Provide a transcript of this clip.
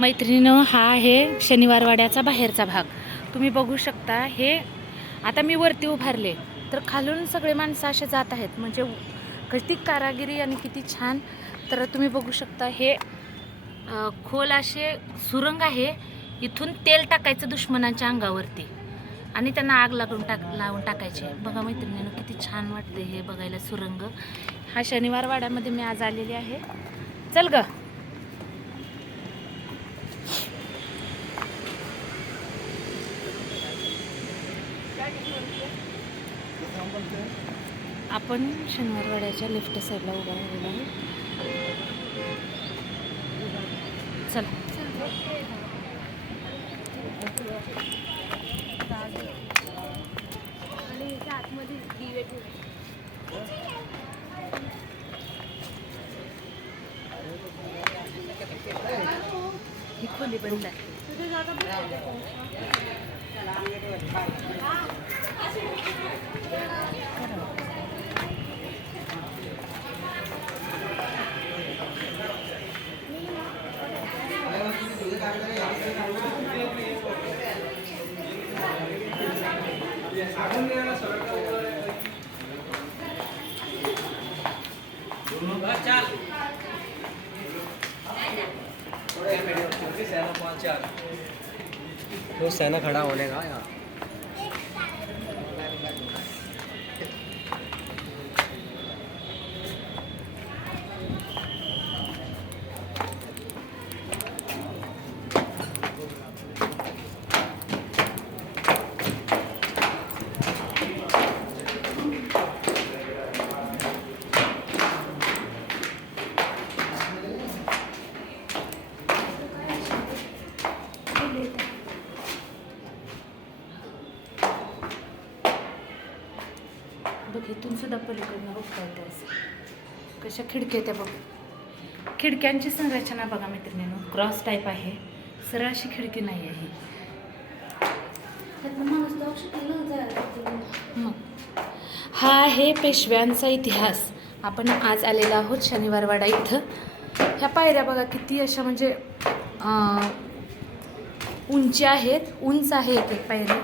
मैत्रिणीनं हा आहे शनिवारवाड्याचा बाहेरचा भाग. तुम्ही बघू शकता. हे आता मी वरती उभारले तर खालून सगळे माणसं असे जात आहेत. म्हणजे किती कारागिरी आणि किती छान. तर तुम्ही बघू शकता हे खोल असे सुरंग आहे. इथून तेल टाकायचं दुश्मनाच्या अंगावरती आणि त्यांना आग लावून टाकायचे. बघा मैत्रिणीनं किती छान वाटते हे बघायला सुरंग. हा शनिवारवाड्यामध्ये मी आज आलेली आहे. चल ग. आपण शनिवारवाड्याच्या लेफ्ट साईडला उभा राहिलेलो आहे. चला. ही खोली बंद आहे. तो सेना खड़ा होने का यहाँ। बघ इथून सुद्धा पलीकडनं बघता येते असं. कशा खिडक्या त्या बघ. खिडक्यांची संरचना बघा मैत्रिणींनो. क्रॉस टाईप आहे. सरळ अशी खिडकी नाही आहे. हा आहे पेशव्यांचा इतिहास. आपण आज आलेला आहोत शनिवारवाडा इथं. ह्या पायऱ्या बघा किती अशा म्हणजे उंच आहेत. एक एक पायरी.